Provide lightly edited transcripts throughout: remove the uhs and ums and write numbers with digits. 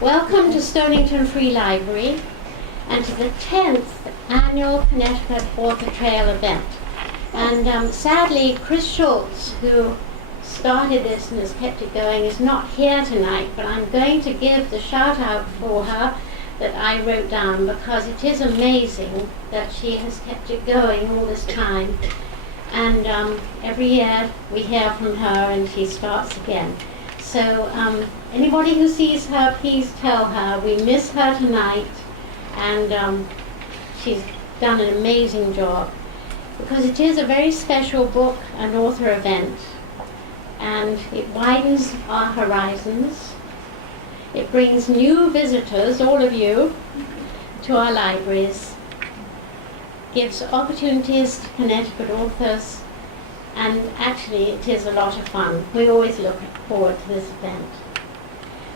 Welcome to Stonington Free Library and to the 10th annual Connecticut Author Trail event. And sadly, Chris Schultz, who started this and has kept it going, is not here tonight, but I'm going to give the shout out for her that I wrote down, because it is amazing that she has kept it going all this time. And every year we hear from her and she starts again. So anybody who sees her, please tell her we miss her tonight, and she's done an amazing job, because it is a very special book and author event, and it widens our horizons. It brings new visitors, all of you, to our libraries, gives opportunities to Connecticut authors, and actually it is a lot of fun. We always look forward to this event.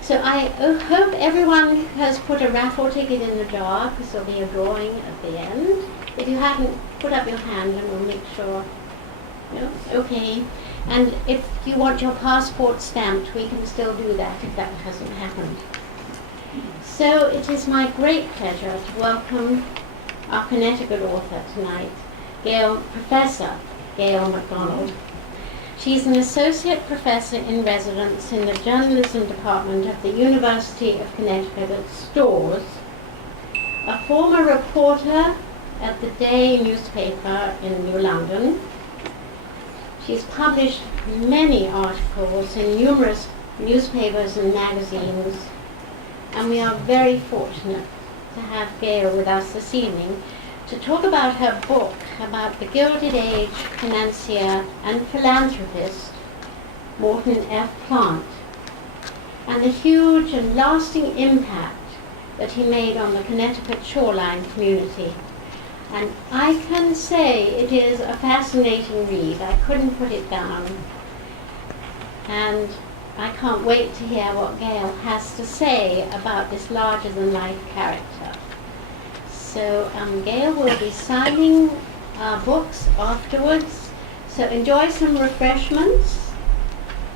So I hope everyone has put a raffle ticket in the jar, because there'll be a drawing at the end. If you haven't, put up your hand and we'll make sure. No? Okay. And if you want your passport stamped, we can still do that if that hasn't happened. So it is my great pleasure to welcome our Connecticut author tonight, Professor Gail MacDonald. She's an associate professor in residence in the journalism department of the University of Connecticut-Storrs, a former reporter at the Day newspaper in New London. She's published many articles in numerous newspapers and magazines, and we are very fortunate to have Gail with us this evening to talk about her book about the Gilded Age financier and philanthropist Morton F. and the huge and lasting impact that he made on the Connecticut Shoreline community. And I can say it is a fascinating read. I couldn't put it down. And I can't wait to hear what Gail has to say about this larger-than-life character. So Gail will be signing our books afterwards. So enjoy some refreshments,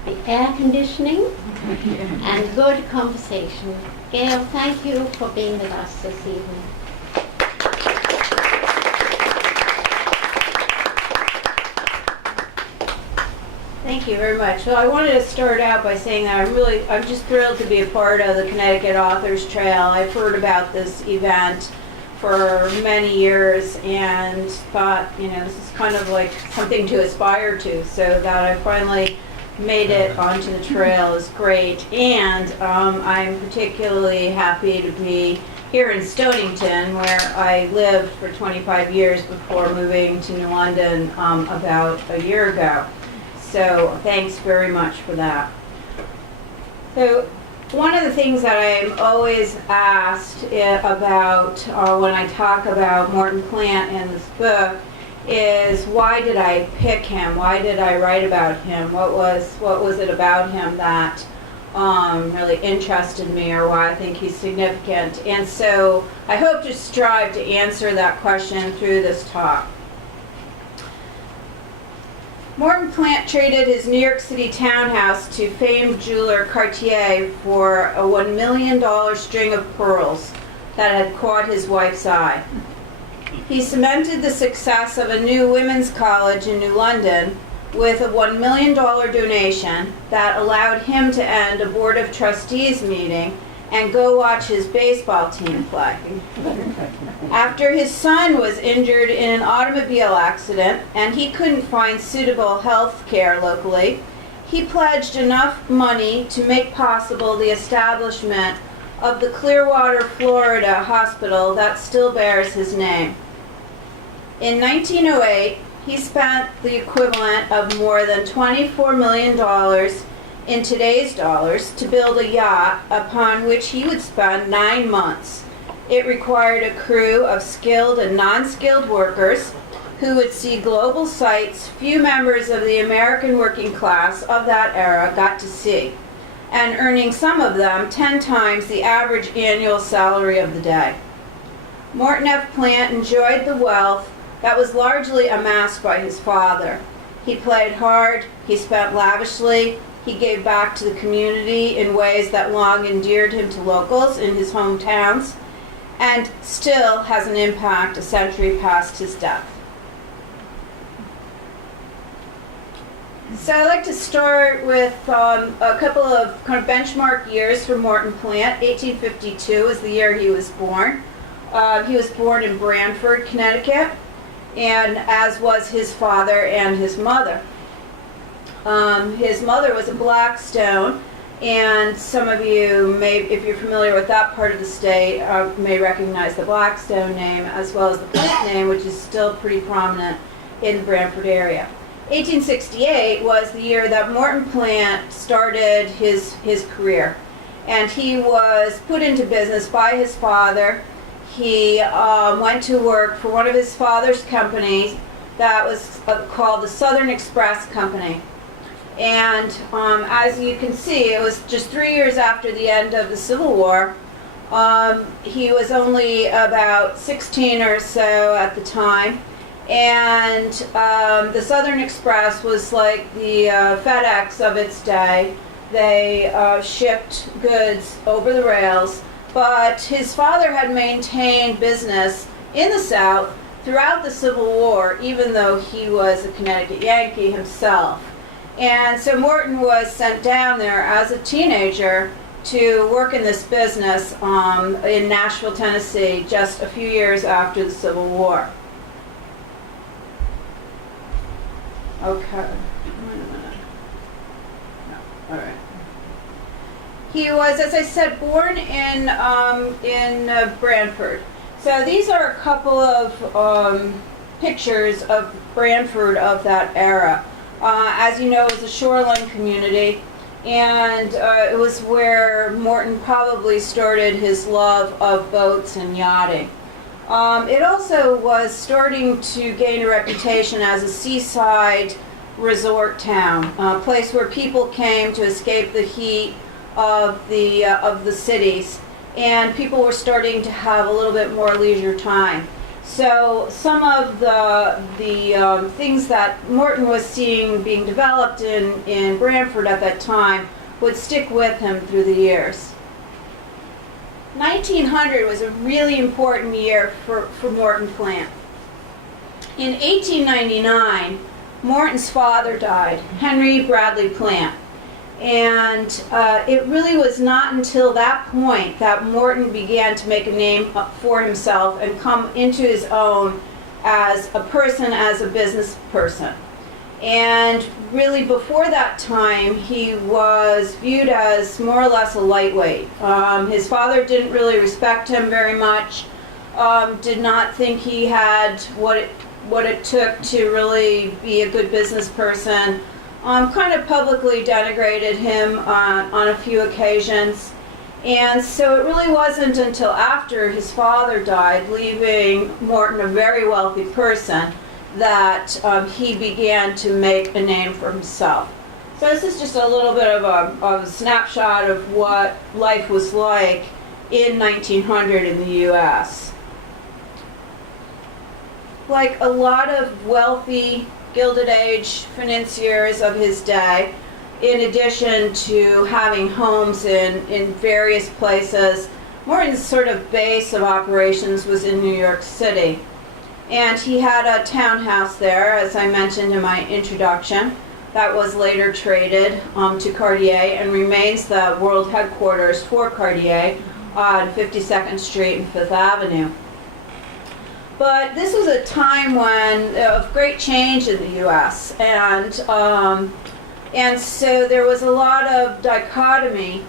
the air conditioning, and good conversation. Gail, thank you for being with us this evening. Thank you very much. So I wanted to start out by saying that I'm just thrilled to be a part of the Connecticut Authors Trail. I've heard about this event for many years and thought, this is kind of like something to aspire to. So that I finally made it onto the trail is great. And I'm particularly happy to be here in Stonington, where I lived for 25 years before moving to New London about a year ago. So thanks very much for that. So one of the things that I'm always asked about when I talk about Morton Plant in this book is, why did I pick him? Why did I write about him? What was it about him that really interested me, or why I think he's significant? And so I hope to strive to answer that question through this talk. Morton Plant traded his New York City townhouse to famed jeweler Cartier for a $1 million string of pearls that had caught his wife's eye. He cemented the success of a new women's college in New London with a $1 million donation that allowed him to end a Board of Trustees meeting and go watch his baseball team play. After his son was injured in an automobile accident and he couldn't find suitable health care locally, he pledged enough money to make possible the establishment of the Clearwater, Florida hospital that still bears his name. In 1908, he spent the equivalent of more than $24 million in today's dollars to build a yacht upon which he would spend 9 months. It required a crew of skilled and non-skilled workers who would see global sights few members of the American working class of that era got to see, and earning some of them 10 times the average annual salary of the day. Morton F. Plant enjoyed the wealth that was largely amassed by his father. He played hard, he spent lavishly, he gave back to the community in ways that long endeared him to locals in his hometowns, and still has an impact a century past his death. So I'd like to start with a couple of kind of benchmark years for Morton Plant. 1852 is the year he was born. He was born in Branford, Connecticut, and as was his father and his mother. His mother was a Blackstone, and some of you may, if you're familiar with that part of the state, may recognize the Blackstone name as well as the Plant name, which is still pretty prominent in the Branford area. 1868 was the year that Morton Plant started his career, and he was put into business by his father. He went to work for one of his father's companies that was called the Southern Express Company. And as you can see, it was just 3 years after the end of the Civil War. He was only about 16 or so at the time. And the Southern Express was like the FedEx of its day. They shipped goods over the rails. But his father had maintained business in the South throughout the Civil War, even though he was a Connecticut Yankee himself. And so Morton was sent down there as a teenager to work in this business in Nashville, Tennessee, just a few years after the Civil War. Okay. Wait a minute. No. All right. He was, as I said, born in Branford. So these are a couple of pictures of Branford of that era. As you know, it was a shoreline community, and it was where Morton probably started his love of boats and yachting. It also was starting to gain a reputation as a seaside resort town, a place where people came to escape the heat of the cities, and people were starting to have a little bit more leisure time. So some of the things that Morton was seeing being developed in Branford at that time would stick with him through the years. 1900 was a really important year for Morton Plant. In 1899, Morton's father died, Henry Bradley Plant. And it really was not until that point that Morton began to make a name for himself and come into his own as a person, as a business person. And really before that time, he was viewed as more or less a lightweight. His father didn't really respect him very much, did not think he had what it took to really be a good business person. Kind of publicly denigrated him on a few occasions. And so it really wasn't until after his father died, leaving Morton a very wealthy person, that he began to make a name for himself. So this is just a little bit of a snapshot of what life was like in 1900 in the U.S. Like a lot of wealthy Gilded Age financiers of his day, in addition to having homes in various places, Morton's sort of base of operations was in New York City. And he had a townhouse there, as I mentioned in my introduction, that was later traded to Cartier and remains the world headquarters for Cartier on 52nd Street and 5th Avenue. But this was a time when of great change in the U.S. and so there was a lot of dichotomy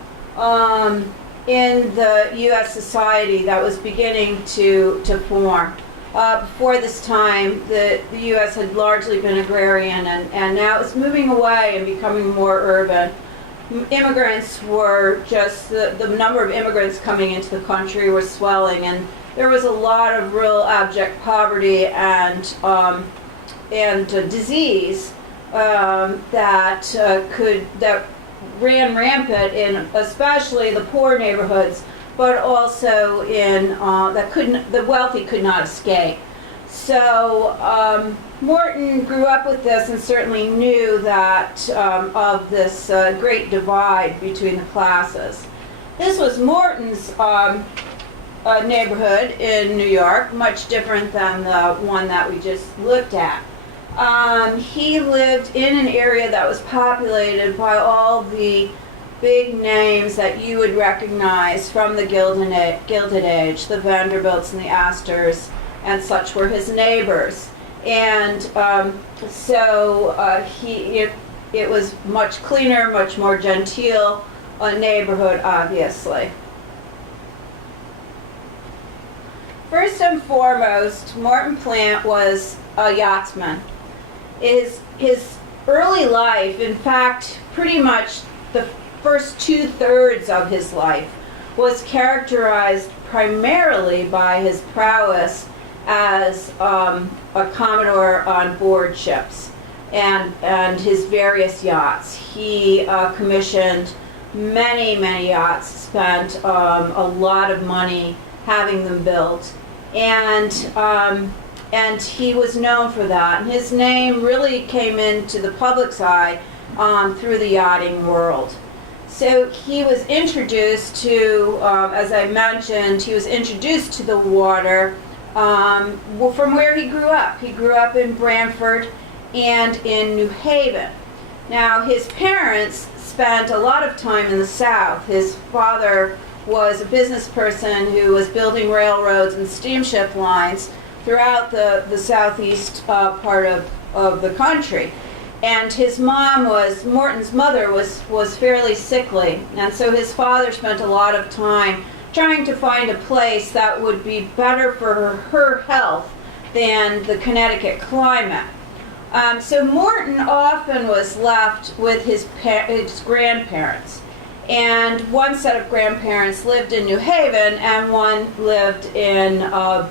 in the U.S. society that was beginning to form. Before this time, the U.S. had largely been agrarian, and now it's moving away and becoming more urban. Immigrants were just, the number of immigrants coming into the country was swelling, and there was a lot of real abject poverty and disease that ran rampant in especially the poor neighborhoods, but also in the wealthy could not escape. So Morton grew up with this and certainly knew that of this great divide between the classes. This was Morton's neighborhood in New York, much different than the one that we just looked at. He lived in an area that was populated by all the big names that you would recognize from the Gilded Age. The Vanderbilts and the Astors and such were his neighbors. And it was much cleaner, much more genteel neighborhood, obviously. First and foremost, Morton Plant was a yachtsman. His early life, in fact, pretty much the first 2/3 of his life, was characterized primarily by his prowess as a commodore on board ships and his various yachts. He commissioned many yachts, spent a lot of money having them built, and he was known for that. And his name really came into the public's eye through the yachting world. So he was introduced to, as I mentioned, he was introduced to the water from where he grew up. He grew up in Branford and in New Haven. Now, his parents spent a lot of time in the South. His father was a business person who was building railroads and steamship lines throughout the southeast part of the country. And his mom Morton's mother was fairly sickly, and so his father spent a lot of time trying to find a place that would be better for her health than the Connecticut climate. So Morton often was left with his grandparents. And one set of grandparents lived in New Haven and one lived in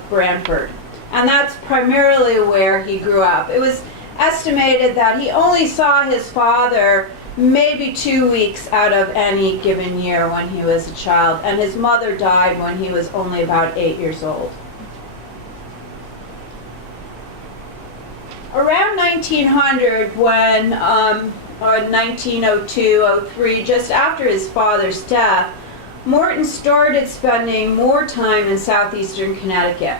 Branford. And that's primarily where he grew up. It was estimated that he only saw his father maybe 2 weeks out of any given year when he was a child, and his mother died when he was only about 8 years old. Around 1900, when 1902-03, just after his father's death, Morton started spending more time in southeastern Connecticut.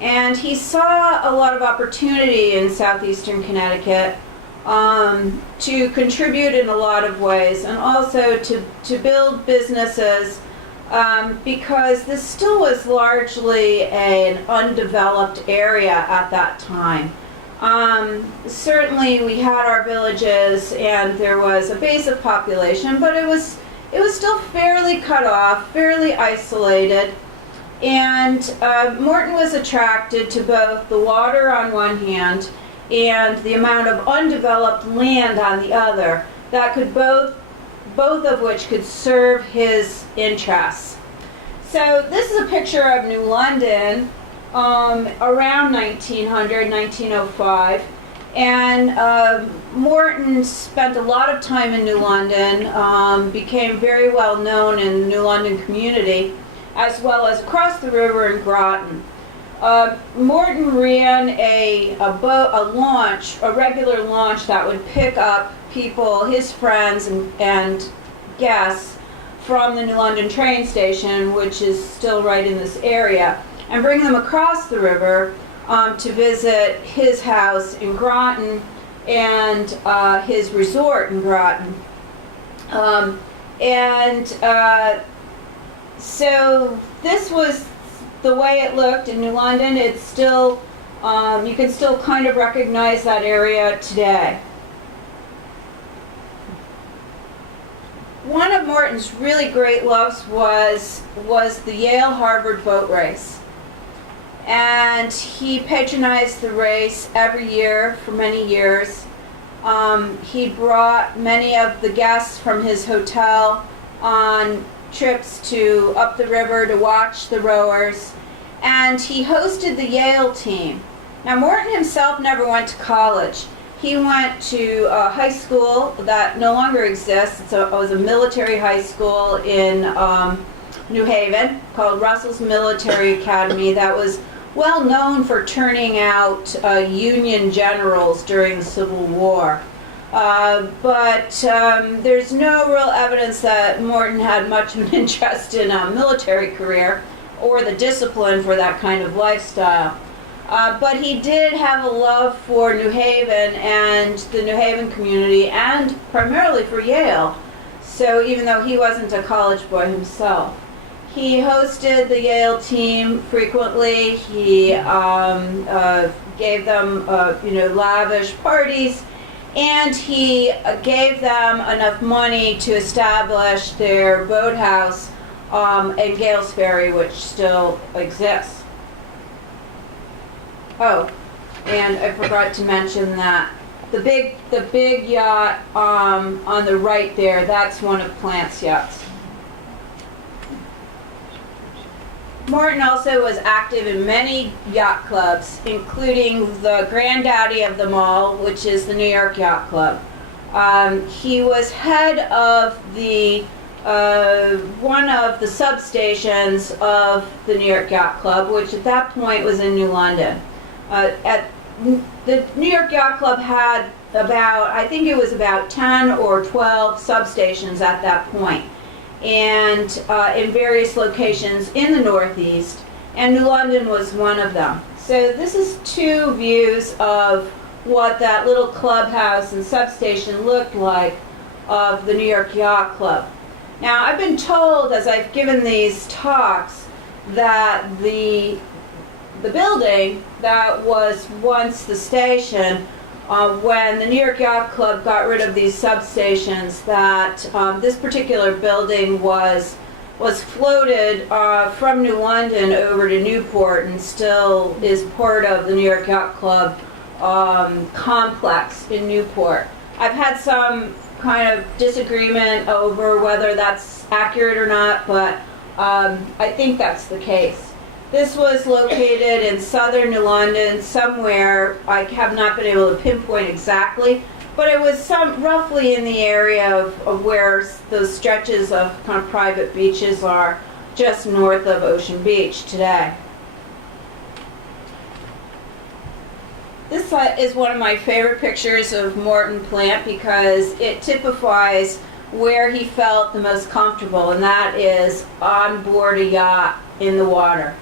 And he saw a lot of opportunity in southeastern Connecticut to contribute in a lot of ways, and also to build businesses because this still was largely an undeveloped area at that time. Certainly we had our villages and there was a base of population, but it was still fairly cut off, fairly isolated. And Morton was attracted to both the water on one hand and the amount of undeveloped land on the other that could both of which could serve his interests. So this is a picture of New London around 1900, 1905. And Morton spent a lot of time in New London, became very well known in the New London community, as well as across the river in Groton. Morton ran a regular launch that would pick up people, his friends and guests from the New London train station, which is still right in this area, and bring them across the river to visit his house in Groton and his resort in Groton. So this was the way it looked in New London. It's still, you can still kind of recognize that area today. One of Morton's really great loves was the Yale-Harvard boat race. And he patronized the race every year for many years. He brought many of the guests from his hotel on trips up the river to watch the rowers, and he hosted the Yale team. Now Morton himself never went to college. He went to a high school that no longer exists. It was a military high school in New Haven called Russell's Military Academy that was well known for turning out Union generals during the Civil War. But there's no real evidence that Morton had much of an interest in a military career or the discipline for that kind of lifestyle. But he did have a love for New Haven and the New Haven community, and primarily for Yale. So even though he wasn't a college boy himself, he hosted the Yale team frequently. He gave them, lavish parties, and he gave them enough money to establish their boathouse in Gales Ferry, which still exists. Oh, and I forgot to mention that the big yacht on the right there, that's one of Plant's yachts. Morton also was active in many yacht clubs, including the granddaddy of them all, which is the New York Yacht Club. He was head of the one of the substations of the New York Yacht Club, which at that point was in New London. The New York Yacht Club had I think it was about 10 or 12 substations at that point, and in various locations in the Northeast, and New London was one of them. So this is two views of what that little clubhouse and substation looked like of the New York Yacht Club. Now, I've been told, as I've given these talks, that the building that was once the station, when the New York Yacht Club got rid of these substations, that this particular building was floated from New London over to Newport and still is part of the New York Yacht Club complex in Newport. I've had some kind of disagreement over whether that's accurate or not, but I think that's the case. This was located in southern New London, somewhere. I have not been able to pinpoint exactly, but it was roughly in the area of where those stretches of kind of private beaches are, just north of Ocean Beach today. This is one of my favorite pictures of Morton Plant because it typifies where he felt the most comfortable, and that is on board a yacht in the water.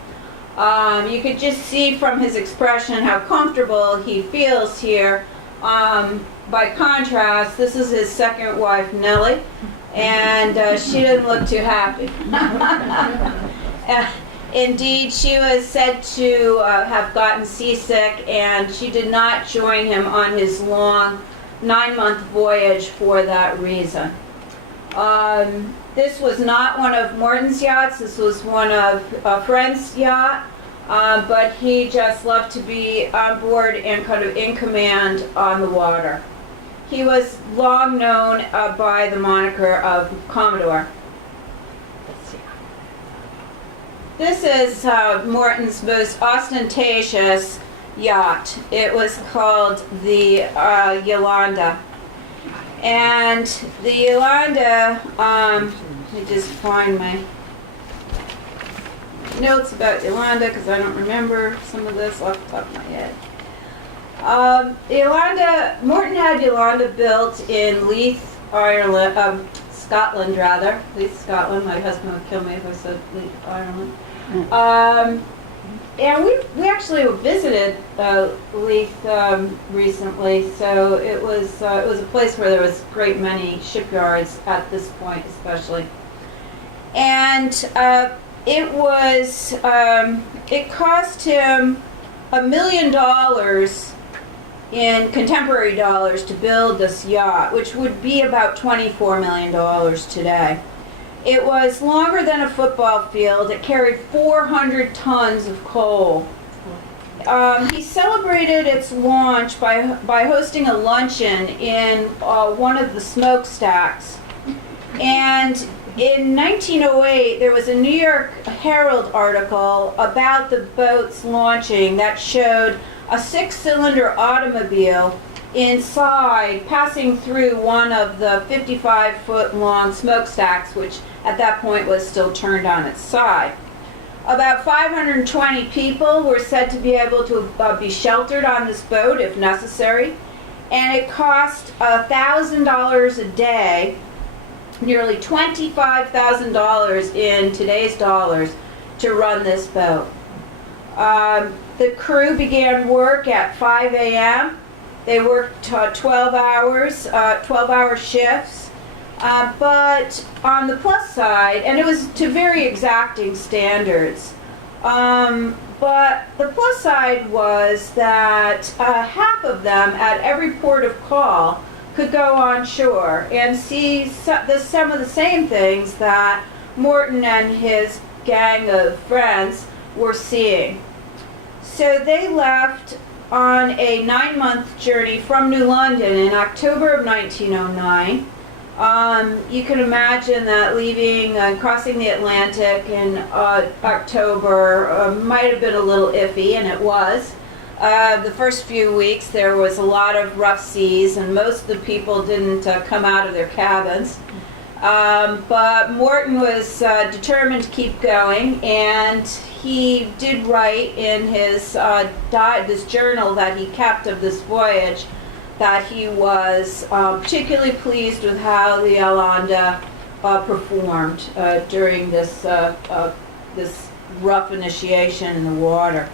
You could just see from his expression how comfortable he feels here. By contrast, this is his second wife, Nellie, and she didn't look too happy. Indeed, she was said to have gotten seasick, and she did not join him on his long 9-month voyage for that reason. This was not one of Morton's yachts. This was one of a friend's yacht, but he just loved to be on board and kind of in command on the water. He was long known by the moniker of Commodore. This is Morton's most ostentatious yacht. It was called the Yolanda. And the Yolanda, let me just find my notes about Yolanda because I don't remember some of this off the top of my head. Morton had Yolanda built in Leith, Ireland, Scotland rather. Leith, Scotland. My husband would kill me if I said Leith, Ireland. And we actually visited Leith recently, so it was a place where there was a great many shipyards at this point, especially. And it cost him $1 million in contemporary dollars to build this yacht, which would be about $24 million today. It was longer than a football field. It carried 400 tons of coal. He celebrated its launch by hosting a luncheon in one of the smokestacks. And in 1908, there was a New York Herald article about the boat's launching that showed a 6-cylinder automobile inside passing through one of the 55-foot long smokestacks, which at that point was still turned on its side. About 520 people were said to be able to be sheltered on this boat if necessary, and it cost $1,000 a day, nearly $25,000 in today's dollars, to run this boat. The crew began work at 5 a.m. They worked 12-hour shifts. But on the plus side, and it was to very exacting standards, but the plus side was that half of them at every port of call could go on shore and see some of the same things that Morton and his gang of friends were seeing. So they left on a 9-month journey from New London in October of 1909. You can imagine that leaving and crossing the Atlantic in October might have been a little iffy, and it was. The first few weeks there was a lot of rough seas, and most of the people didn't come out of their cabins. But Morton was determined to keep going, and he did write in his this journal that he kept of this voyage that he was particularly pleased with how the Yolanda performed during this this rough initiation in the water.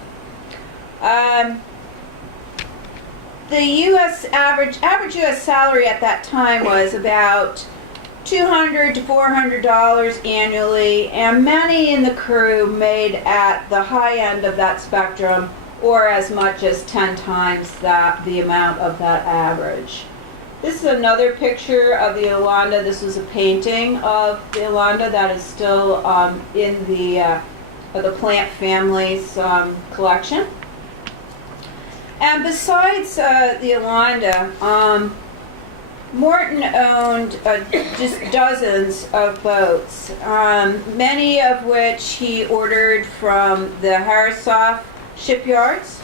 The U.S. average U.S. salary at that time was about $200 to $400 annually, and many in the crew made at the high end of that spectrum, or as much as 10 times the amount of that average. This is another picture of the Yolanda. This was a painting of the Yolanda that is still in the plant family's collection. And besides the Yolanda, Morton owned just dozens of boats, many of which he ordered from the Harrison shipyards.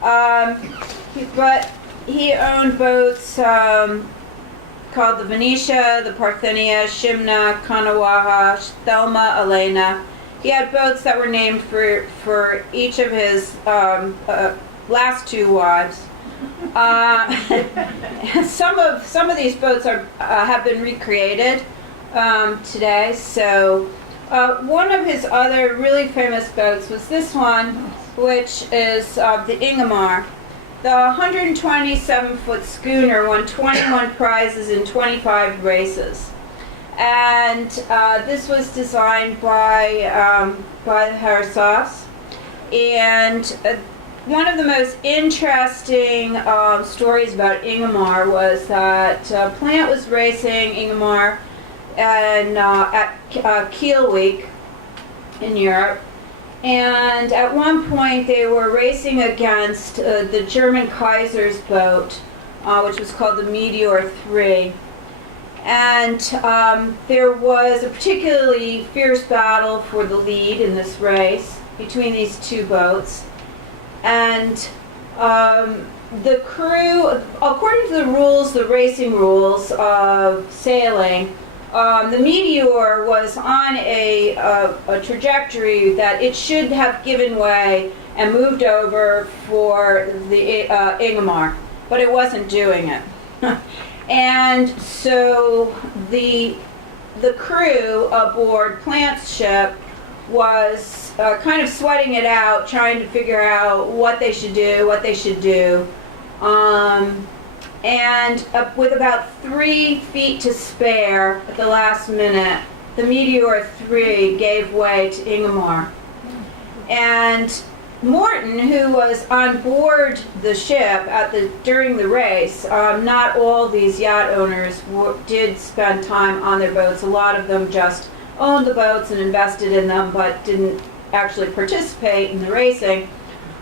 But he owned boats called the Venetia, the Parthenia, Shimna, Kanawha, Thelma, Elena. He had boats that were named for each of his last two wives. Some of these boats have been recreated today. So one of his other really famous boats was this one, which is the Ingomar. The 127-foot schooner won 21 prizes in 25 races, and this was designed by the Harrisons. And one of the most interesting stories about Ingomar was that Plant was racing Ingomar at Kiel Week in Europe, and at one point they were racing against the German Kaiser's boat, which was called the Meteor 3. And there was a particularly fierce battle for the lead in this race between these two boats. And the crew, according to the rules, the racing rules of sailing, the Meteor was on a trajectory that it should have given way and moved over for the Ingomar, but it wasn't doing it. And so the crew aboard Plant's ship was kind of sweating it out, trying to figure out what they should do. And with about 3 feet to spare at the last minute, the Meteor 3 gave way to Ingomar. And Morton, who was on board the ship during the race, not all these yacht owners did spend time on their boats. A lot of them just owned the boats and invested in them, but didn't actually participate in the racing.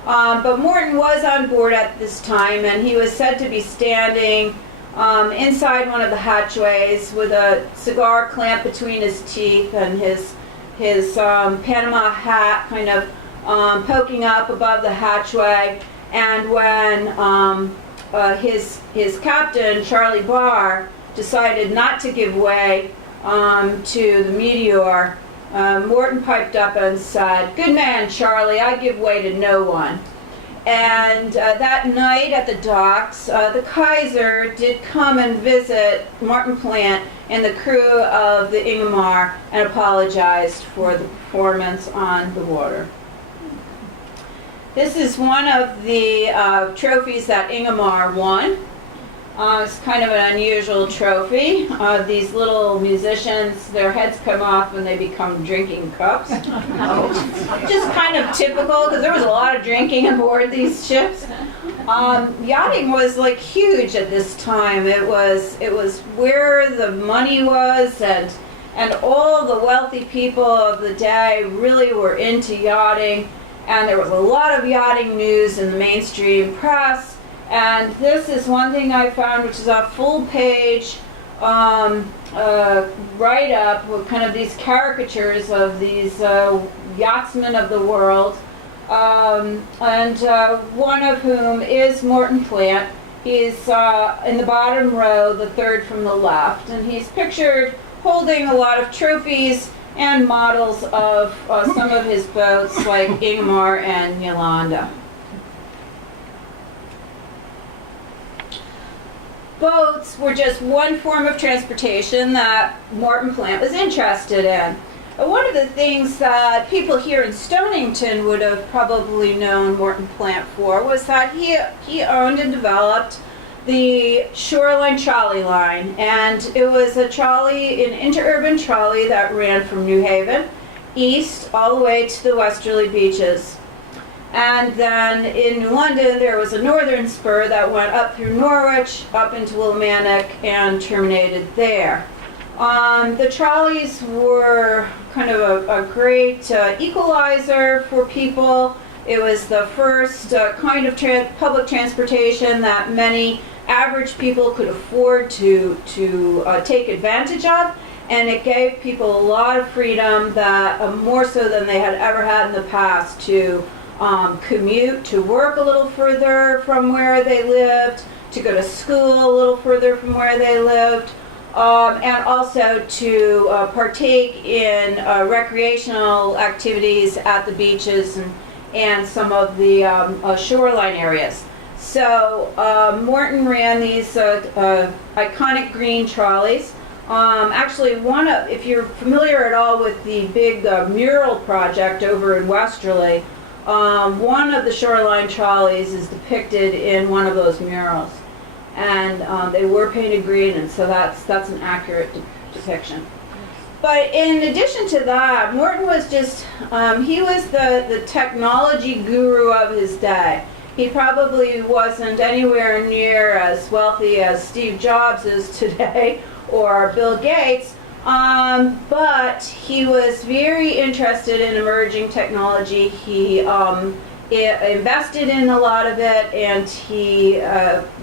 But Morton was on board at this time, and he was said to be standing inside one of the hatchways with a cigar clamped between his teeth and his Panama hat kind of poking up above the hatchway. And when his captain, Charlie Barr, decided not to give way to the Meteor, Morton piped up and said, "Good man, Charlie, I give way to no one." And that night at the docks, the Kaiser did come and visit Morton Plant and the crew of the Ingomar and apologized for the performance on the water. This is one of the trophies that Ingomar won. It's kind of an unusual trophy. These little musicians, their heads come off and they become drinking cups. Just kind of typical, because there was a lot of drinking aboard these ships. Yachting was like huge at this time. It was where the money was, and all the wealthy people of the day really were into yachting. And there was a lot of yachting news in the mainstream press. And this is one thing I found, which is a full-page write-up with kind of these caricatures of these yachtsmen of the world, and one of whom is Morton Plant. He's in the bottom row, the third from the left, and he's pictured holding a lot of trophies and models of some of his boats, like Ingomar and Yolanda. Boats were just one form of transportation that Morton Plant was interested in. One of the things that people here in Stonington would have probably known Morton Plant for was that he owned and developed the Shoreline trolley line, and it was an interurban trolley that ran from New Haven east all the way to the westerly beaches. And then in New London, there was a northern spur that went up through Norwich, up into Willimantic, and terminated there. The trolleys were kind of a great equalizer for people. It was the first kind of public transportation that many average people could afford to take advantage of, and it gave people a lot of freedom, that more so than they had ever had in the past, to commute to work a little further from where they lived, to go to school a little further from where they lived, and also to partake in recreational activities at the beaches and some of the shoreline areas. So Morton ran these iconic green trolleys. Actually, if you're familiar at all with the big mural project over in Westerly, one of the Shoreline trolleys is depicted in one of those murals, and they were painted green, and so that's an accurate depiction. But in addition to that, Morton was he was the technology guru of his day. He probably wasn't anywhere near as wealthy as Steve Jobs is today or Bill Gates, but he was very interested in emerging technology. He invested in a lot of it, and he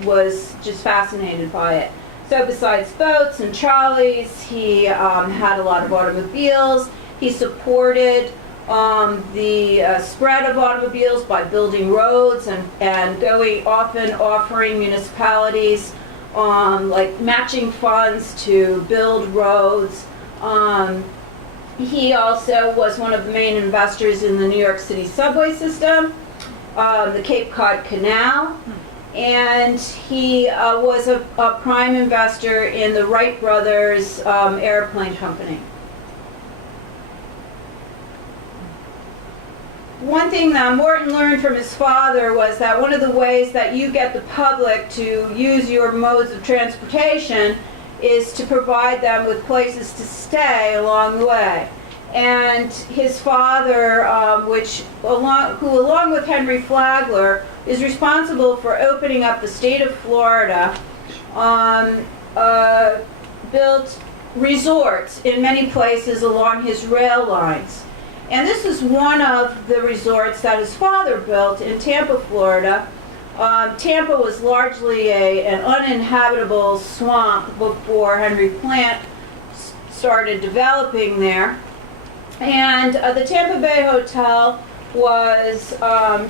was just fascinated by it. So besides boats and trolleys, he had a lot of automobiles. He supported the spread of automobiles by building roads and often offering municipalities like matching funds to build roads. He also was one of the main investors in the New York City subway system, the Cape Cod Canal, and he was a prime investor in the Wright Brothers airplane company. One thing that Morton learned from his father was that one of the ways that you get the public to use your modes of transportation is to provide them with places to stay along the way. And his father, who along with Henry Flagler, is responsible for opening up the state of Florida, built resorts in many places along his rail lines. And this is one of the resorts that his father built in Tampa, Florida. Tampa was largely an uninhabitable swamp before Henry Plant started developing there. And the Tampa Bay Hotel was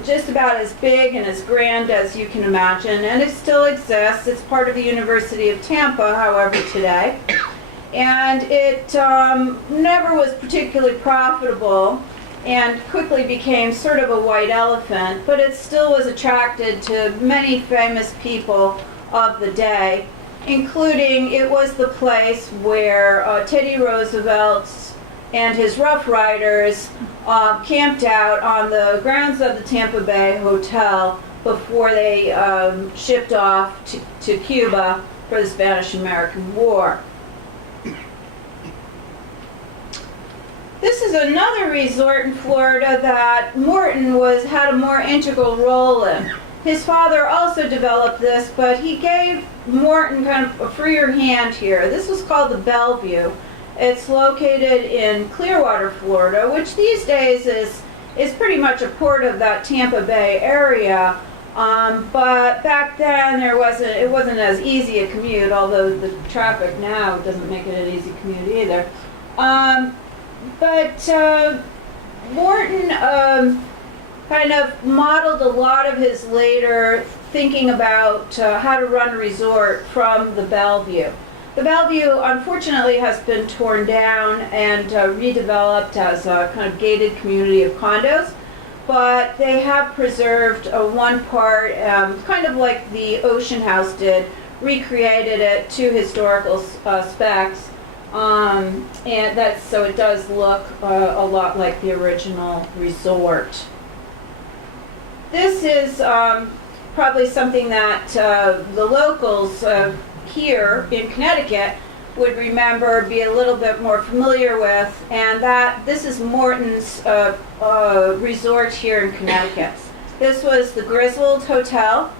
just about as big and as grand as you can imagine, and it still exists. It's part of the University of Tampa, however, today. And it never was particularly profitable and quickly became sort of a white elephant, but it still was attracted to many famous people of the day, including it was the place where Teddy Roosevelt and his Rough Riders camped out on the grounds of the Tampa Bay Hotel before they shipped off to Cuba for the Spanish-American War. This is another resort in Florida that Morton had a more integral role in. His father also developed this, but he gave Morton kind of a freer hand here. This was called the Bellevue. It's located in Clearwater, Florida, which these days is pretty much a port of that Tampa Bay area. But back then it wasn't as easy a commute, although the traffic now doesn't make it an easy commute either. But Morton kind of modeled a lot of his later thinking about how to run a resort from the Bellevue. The Bellevue, unfortunately, has been torn down and redeveloped as a kind of gated community of condos, but they have preserved one part, kind of like the Ocean House did, recreated it to historical specs. And so it does look a lot like the original resort. This is probably something that the locals here in Connecticut would remember, be a little bit more familiar with, and this is Morton's resort here in Connecticut. This was the Griswold Hotel.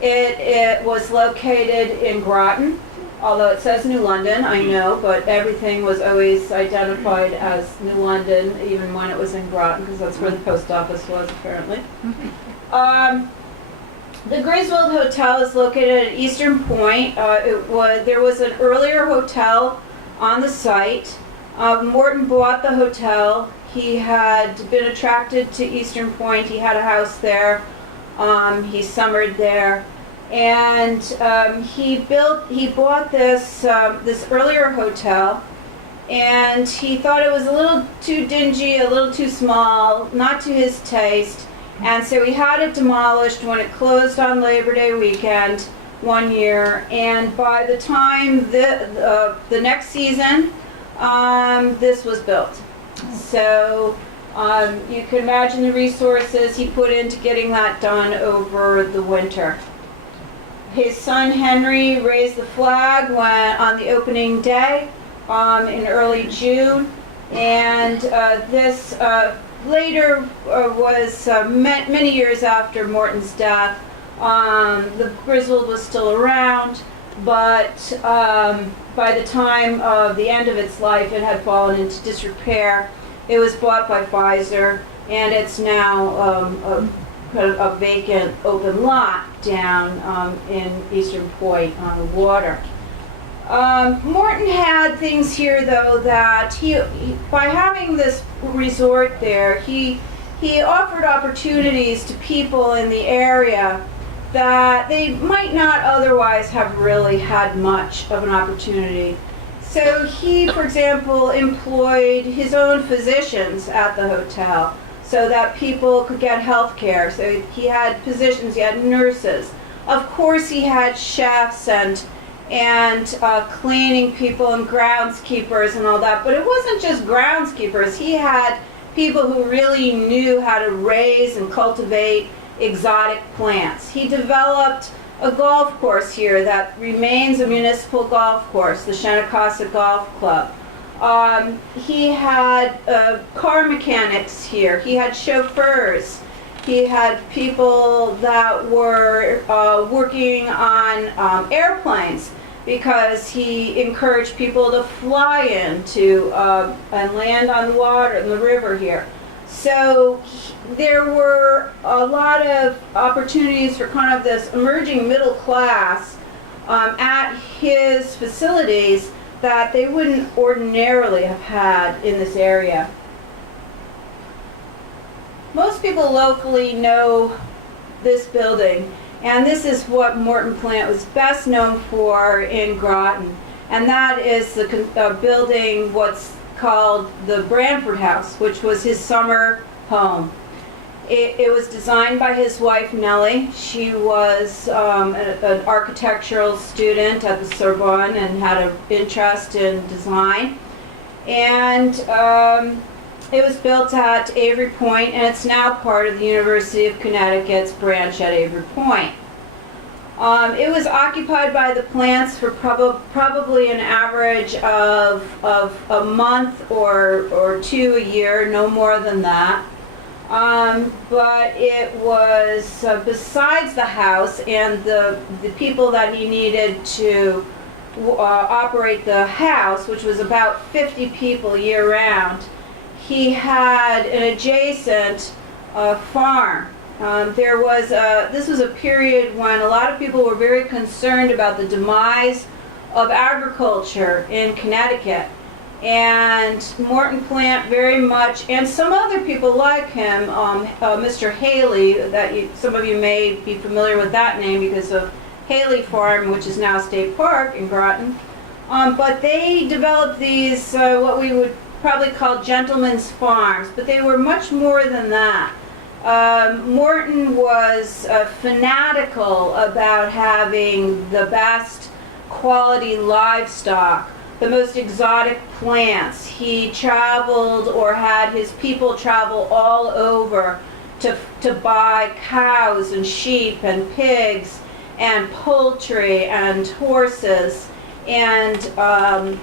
It was located in Groton. Although it says New London, I know, but everything was always identified as New London, even when it was in Groton, because that's where the post office was, apparently. The Griswold Hotel is located at Eastern Point. There was an earlier hotel on the site. Morton bought the hotel. He had been attracted to Eastern Point. He had a house there. He summered there. And he bought this earlier hotel, and he thought it was a little too dingy, a little too small, not to his taste, and so he had it demolished when it closed on Labor Day weekend one year. And by the time the next season, this was built. So you can imagine the resources he put into getting that done over the winter. His son Henry raised the flag on the opening day in early June, and this later was many years after Morton's death. The Griswold was still around, but by the time of the end of its life, it had fallen into disrepair. It was bought by Pfizer, and it's now kind of a vacant open lot down in Eastern Point on the water. Morton had things here, though, that he by having this resort there, he offered opportunities to people in the area that they might not otherwise have really had much of an opportunity. So he, for example, employed his own physicians at the hotel, so that people could get health care. So he had physicians, he had nurses. Of course he had chefs and cleaning people and groundskeepers and all that, but it wasn't just groundskeepers. He had people who really knew how to raise and cultivate exotic plants. He developed a golf course here that remains a municipal golf course, the Shennecossett Golf Club. He had car mechanics here. He had chauffeurs. He had people that were working on airplanes, because he encouraged people to fly in and land on the water in the river here. So there were a lot of opportunities for kind of this emerging middle class at his facilities that they wouldn't ordinarily have had in this area. Most people locally know this building, and this is what Morton Plant was best known for in Groton. and that is building what's called the Branford House, which was his summer home. It was designed by his wife, Nellie. She was an architectural student at the Sorbonne and had an interest in design. And it was built at Avery Point, and it's now part of the University of Connecticut's branch at Avery Point. It was occupied by the plants for probably an average of a month or two a year, no more than that. But it was, besides the house and the people that he needed to operate the house, which was about 50 people year-round, he had an adjacent farm. This was a period when a lot of people were very concerned about the demise of agriculture in Connecticut. And Morton Plant very much, and some other people like him, Mr. Haley, some of you may be familiar with that name because of Haley Farm, which is now State Park in Groton. But they developed these, what we would probably call gentlemen's farms, but they were much more than that. Morton was fanatical about having the best quality livestock, the most exotic plants. He traveled or had his people travel all over to buy cows and sheep and pigs and poultry and horses and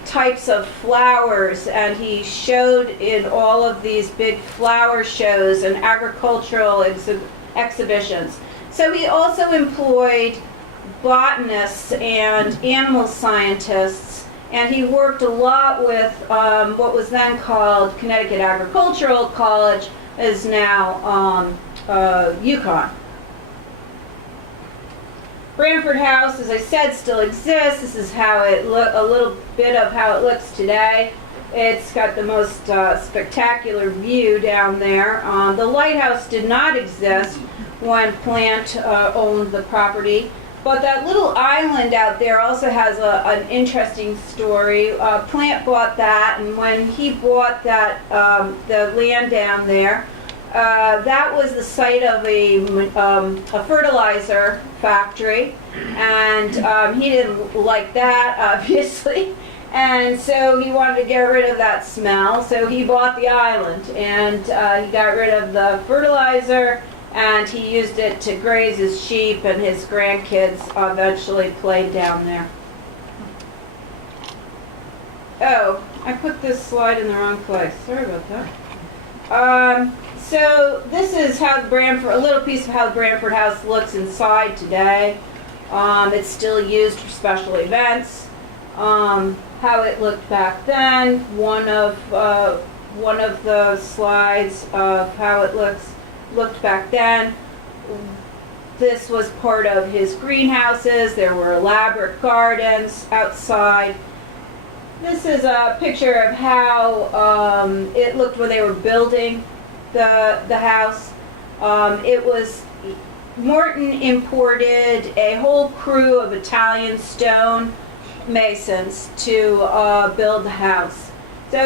types of flowers, and he showed in all of these big flower shows and agricultural exhibitions. So he also employed botanists and animal scientists, and he worked a lot with what was then called Connecticut Agricultural College, is now UConn. Branford House, as I said, still exists. This is how it a little bit of how it looks today. It's got the most spectacular view down there. The lighthouse did not exist when Plant owned the property, but that little island out there also has an interesting story. Plant bought that, and when he bought that the land down there, that was the site of a fertilizer factory, and he didn't like that, obviously, and so he wanted to get rid of that smell, so he bought the island, and he got rid of the fertilizer, and he used it to graze his sheep, and his grandkids eventually played down there. Oh, I put this slide in the wrong place. Sorry about that. So this is how a little piece of how the Branford House looks inside today. It's still used for special events. How it looked back then. One of the slides of how it looked back then. This was part of his greenhouses. There were elaborate gardens outside. This is a picture of how it looked when they were building the house. Morton imported a whole crew of Italian stone masons to build the house. So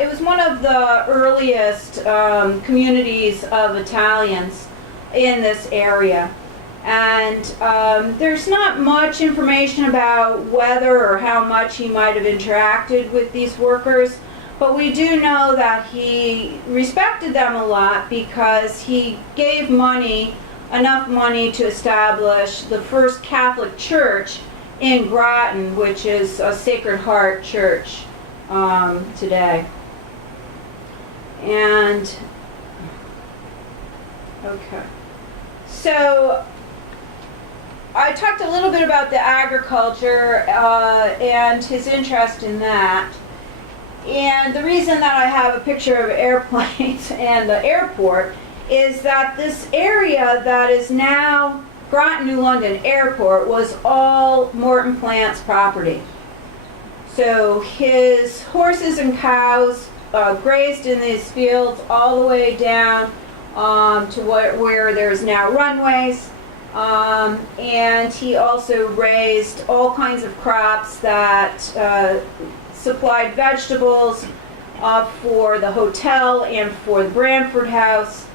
it was one of the earliest communities of Italians in this area. And there's not much information about whether or how much he might have interacted with these workers. But we do know that he respected them a lot because he gave enough money to establish the first Catholic church in Groton, which is a Sacred Heart Church today. And, okay. So, I talked a little bit about the agriculture and his interest in that. And the reason that I have a picture of airplanes and the airport is that this area that is now Groton New London Airport was all Morton Plant's property. So his horses and cows grazed in these fields all the way down to where there's now runways. And he also raised all kinds of crops that supplied vegetables for the hotel and for the Branford House.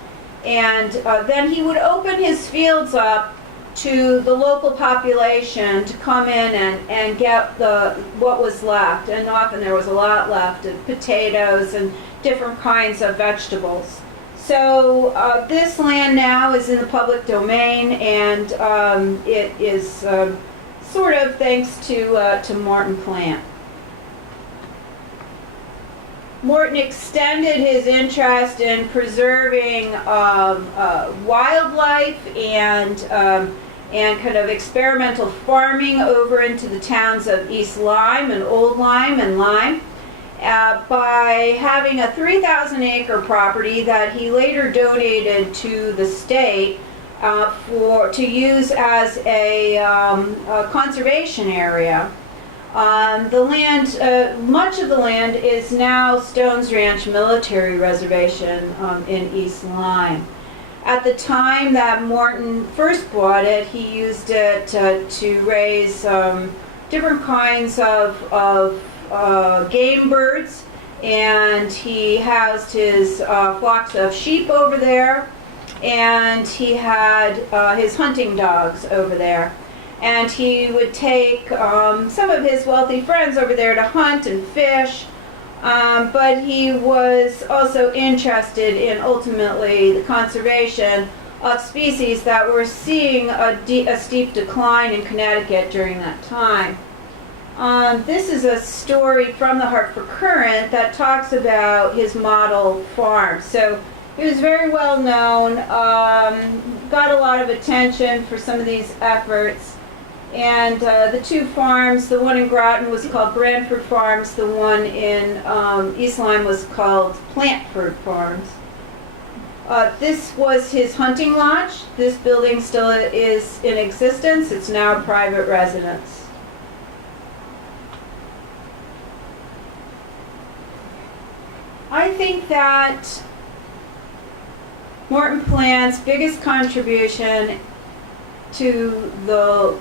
And then he would open his fields up to the local population to come in and get what was left. And often there was a lot left of potatoes and different kinds of vegetables. So this land now is in the public domain, and it is sort of thanks to Morton Plant. Morton extended his interest in preserving wildlife and kind of experimental farming over into the towns of East Lyme and Old Lyme and Lyme by having a 3,000-acre property that he later donated to the state to use as a conservation area. The land, much of the land is now Stone's Ranch Military Reservation in East Lyme. At the time that Morton first bought it, he used it to raise different kinds of game birds, and he housed his flocks of sheep over there, and he had his hunting dogs over there. And he would take some of his wealthy friends over there to hunt and fish, but he was also interested in ultimately the conservation of species that were seeing a steep decline in Connecticut during that time. This is a story from the Hartford Courant that talks about his model farm. So he was very well known, got a lot of attention for some of these efforts. And the two farms, the one in Groton was called Branford Farms, the one in East Lyme was called Plantford Farms. This was his hunting lodge. This building still is in existence. It's now a private residence. I think that Morton Plant's biggest contribution to the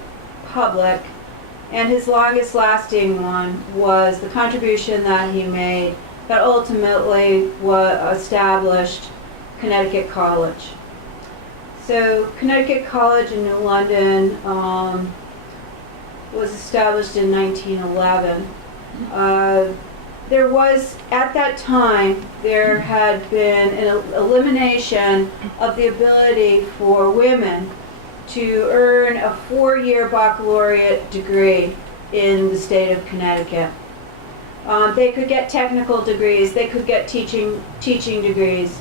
public, and his longest lasting one, was the contribution that he made that ultimately established Connecticut College. So Connecticut College in New London was established in 1911. There was, at that time, there had been an elimination of the ability for women to earn a 4-year baccalaureate degree in the state of Connecticut. They could get technical degrees, they could get teaching degrees,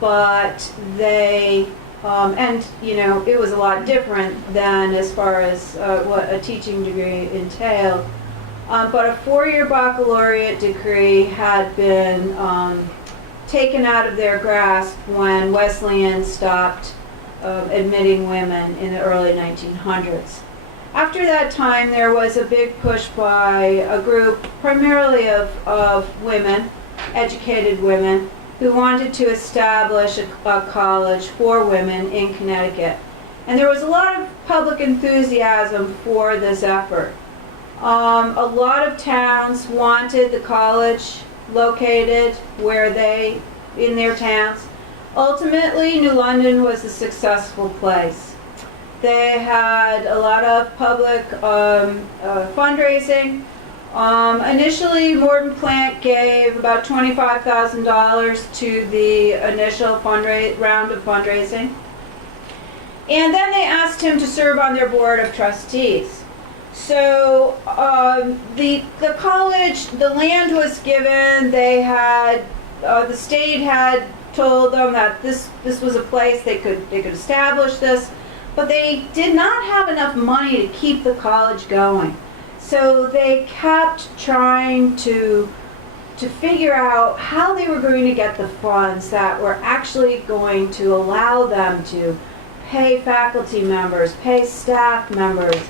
but they, and you know, it was a lot different than as far as what a teaching degree entailed. But a 4-year baccalaureate degree had been taken out of their grasp when Wesleyan stopped admitting women in the early 1900s. After that time, there was a big push by a group primarily of women, educated women, who wanted to establish a college for women in Connecticut. And there was a lot of public enthusiasm for this effort. A lot of towns wanted the college located in their towns. Ultimately, New London was a successful place. They had a lot of public fundraising. Initially, Morton Plant gave about $25,000 to the initial round of fundraising. And then they asked him to serve on their board of trustees. So the college, the land was given. They had the state had told them that this was a place they could establish this, but they did not have enough money to keep the college going. So they kept trying to figure out how they were going to get the funds that were actually going to allow them to pay faculty members, pay staff members,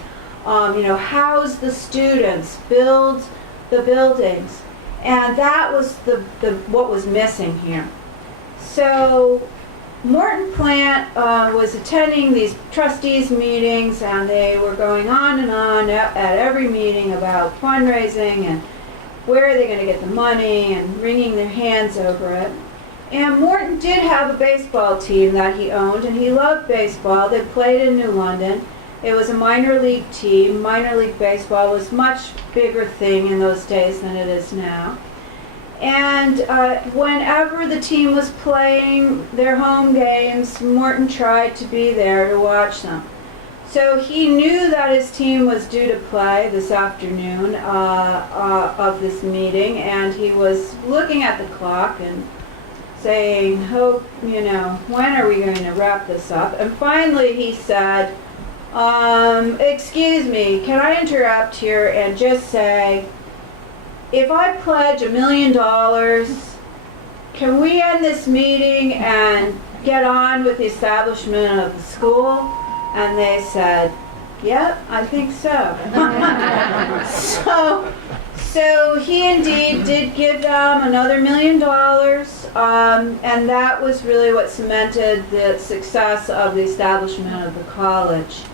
house the students, build the buildings. And that was what was missing here. So Morton Plant was attending these trustees meetings, and they were going on and on at every meeting about fundraising and where are they going to get the money and wringing their hands over it. And Morton did have a baseball team that he owned, and he loved baseball. They played in New London. It was a minor league team. Minor league baseball was a much bigger thing in those days than it is now. And whenever the team was playing their home games, Morton tried to be there to watch them. So he knew that his team was due to play this afternoon of this meeting, and he was looking at the clock and saying, "Hope, when are we going to wrap this up?" And finally he said, "Excuse me, can I interrupt here and just say, if I pledge $1 million, can we end this meeting and get on with the establishment of the school?" And they said, "Yep, I think so." So he indeed did give them another $1 million, and that was really what cemented the success of the establishment of the college.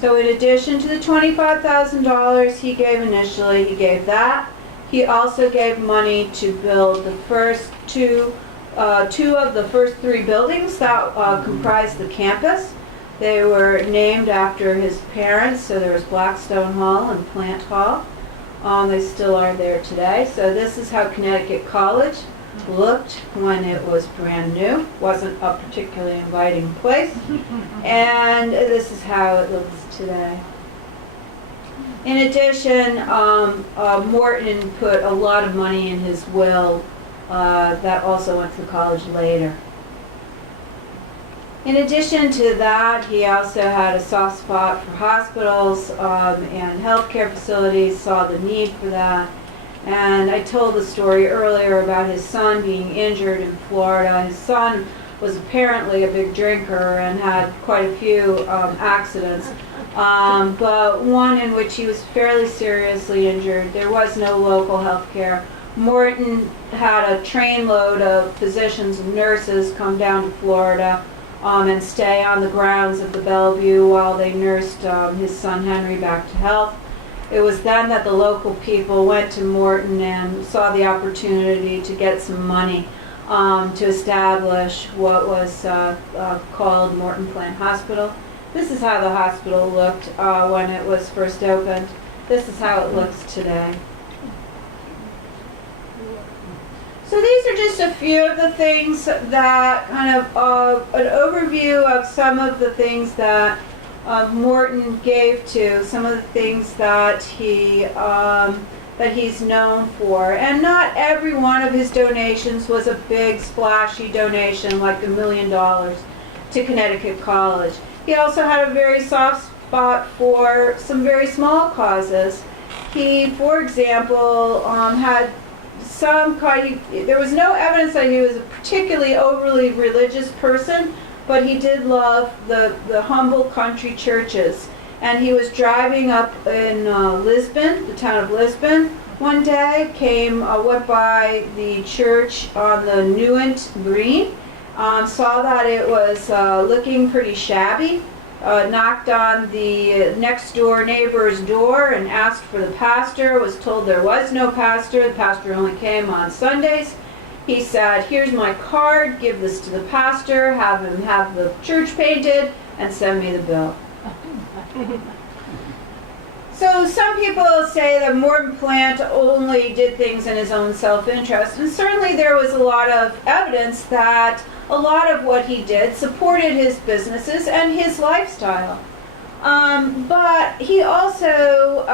So in addition to the $25,000 he gave initially, he gave that. He also gave money to build the first two of the first 3 buildings that comprised the campus. They were named after his parents, so there was Blackstone Hall and Plant Hall. They still are there today. So this is how Connecticut College looked when it was brand new. Wasn't a particularly inviting place. And this is how it looks today. In addition, Morton put a lot of money in his will that also went to the college later. In addition to that, he also had a soft spot for hospitals and healthcare facilities, saw the need for that. And I told the story earlier about his son being injured in Florida. His son was apparently a big drinker and had quite a few accidents. But one in which he was fairly seriously injured. There was no local health care. Morton had a trainload of physicians and nurses come down to Florida and stay on the grounds of the Bellevue while they nursed his son Henry back to health. It was then that the local people went to Morton and saw the opportunity to get some money to establish what was called Morton Plant Hospital. This is how the hospital looked when it was first opened. This is how it looks today. So these are just a few of the things that kind of an overview of some of the things that Morton gave to, some of the things that he's known for. And not every one of his donations was a big splashy donation like $1 million to Connecticut College. He also had a very soft spot for some very small causes. He, for example, had there was no evidence that he was a particularly overly religious person, but he did love the humble country churches. And he was driving up in Lisbon, the town of Lisbon, one day, went by the church on the Newent Green, saw that it was looking pretty shabby, knocked on the next door neighbor's door and asked for the pastor, was told there was no pastor, the pastor only came on Sundays. He said, "Here's my card, give this to the pastor, have him have the church painted, and send me the bill." So some people say that Morton Plant only did things in his own self-interest, and certainly there was a lot of evidence that a lot of what he did supported his businesses and his lifestyle. But he also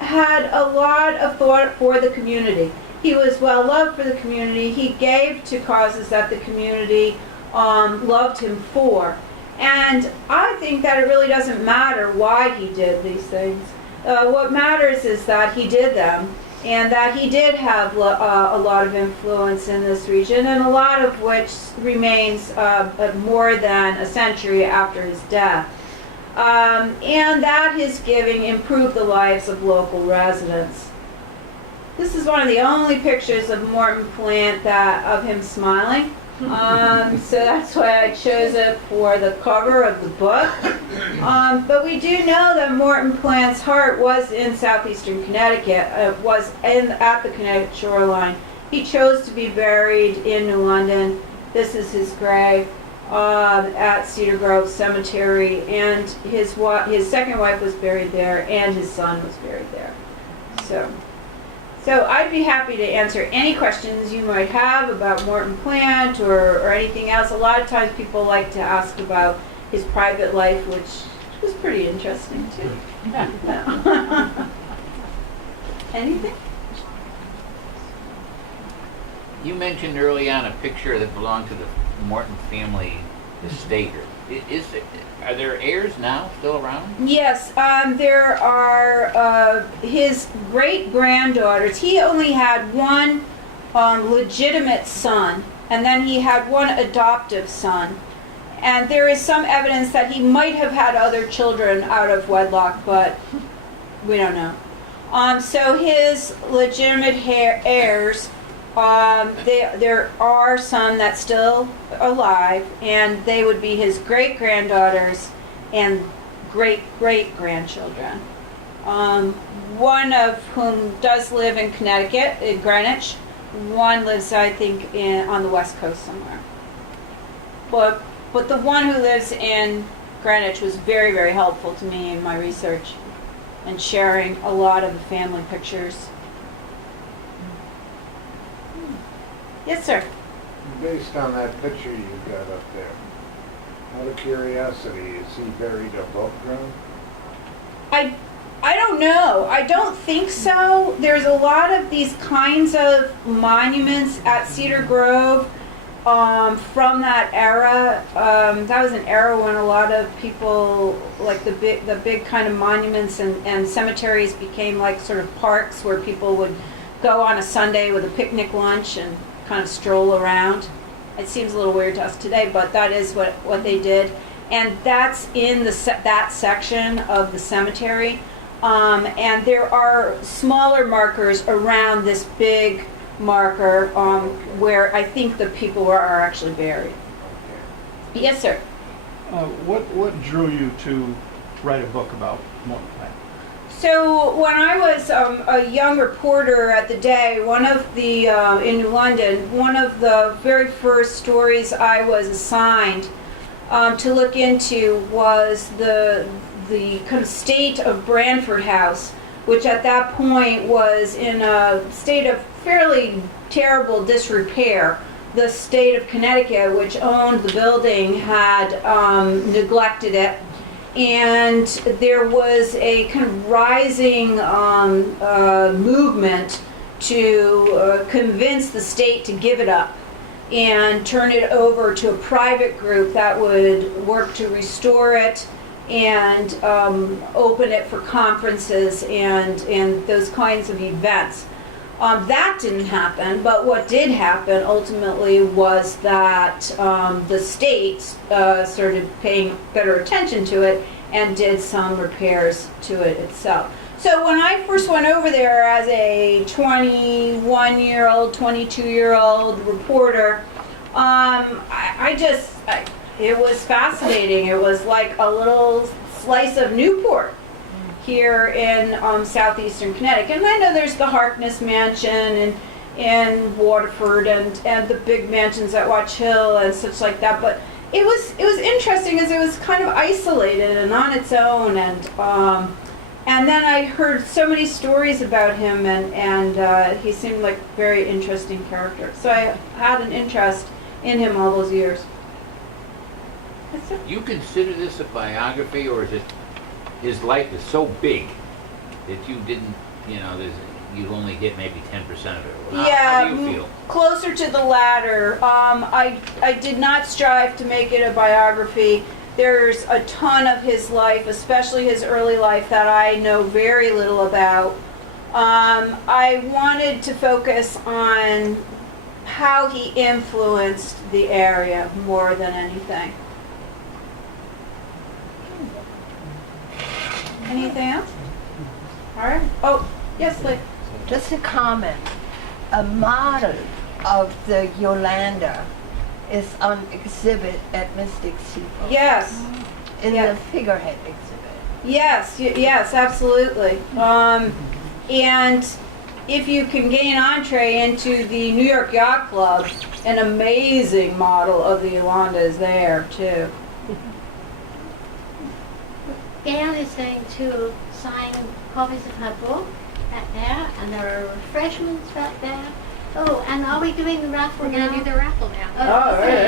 had a lot of thought for the community. He was well loved for the community. He gave to causes that the community loved him for. And I think that it really doesn't matter why he did these things. What matters is that he did them, and that he did have a lot of influence in this region, and a lot of which remains more than a century after his death. And that his giving improved the lives of local residents. This is one of the only pictures of Morton Plant of him smiling. So that's why I chose it for the cover of the book. But we do know that Morton Plant's heart was in southeastern Connecticut, at the Connecticut shoreline. He chose to be buried in New London. This is his grave at Cedar Grove Cemetery, and his second wife was buried there, and his son was buried there. So I'd be happy to answer any questions you might have about Morton Plant or anything else. A lot of times people like to ask about his private life, which was pretty interesting too. Anything? You mentioned early on a picture that belonged to the Morton family estate. Are there heirs now still around? Yes, there are his great-granddaughters. He only had one legitimate son, and then he had one adoptive son. And there is some evidence that he might have had other children out of wedlock, but we don't know. So his legitimate heirs, there are some that's still alive, and they would be his great-granddaughters and great-great-grandchildren. One of whom does live in Connecticut, in Greenwich. One lives, I think, on the West Coast somewhere. But the one who lives in Greenwich was very, very helpful to me in my research and sharing a lot of the family pictures. Yes, sir. Based on that picture you got up there, out of curiosity, is he buried above ground? I don't know. I don't think so. There's a lot of these kinds of monuments at Cedar Grove from that era. That was an era when a lot of people, like the big kind of monuments and cemeteries became like sort of parks where people would go on a Sunday with a picnic lunch and kind of stroll around. It seems a little weird to us today, but that is what they did. And that's in that section of the cemetery. And there are smaller markers around this big marker where I think the people are actually buried. Yes, sir. What drew you to write a book about Morton Plant? So when I was a young reporter at the Day, in New London, one of the very first stories I was assigned to look into was the kind of state of Branford House, which at that point was in a state of fairly terrible disrepair. The state of Connecticut, which owned the building, had neglected it. And there was a kind of rising movement to convince the state to give it up and turn it over to a private group that would work to restore it and open it for conferences and those kinds of events. That didn't happen, but what did happen ultimately was that the state started paying better attention to it and did some repairs to it itself. So when I first went over there as a 21-year-old, 22-year-old reporter, it was fascinating. It was like a little slice of Newport here in southeastern Connecticut. And I know there's the Harkness Mansion and Waterford and the big mansions at Watch Hill and such like that. But it was interesting as it was kind of isolated and on its own. And then I heard so many stories about him, and he seemed like a very interesting character. So I had an interest in him all those years. You consider this a biography, or is it his life is so big that you didn't, you only hit maybe 10% of it? How do you feel? Closer to the latter. I did not strive to make it a biography. There's a ton of his life, especially his early life, that I know very little about. I wanted to focus on how he influenced the area more than anything. Anything else? All right. Oh, yes, Lee. Just a comment. A model of the Yolanda is on exhibit at Mystic Seafood. Yes. In yeah. the figurehead exhibit. Yes, yes, absolutely. And if you can gain entree into the New York Yacht Club, an amazing model of the Yolanda is there too. Gail is going to sign copies of her book back there, and there are refreshments back there. Oh, and are we doing the raffle We're now? gonna do the raffle now. Oh, right.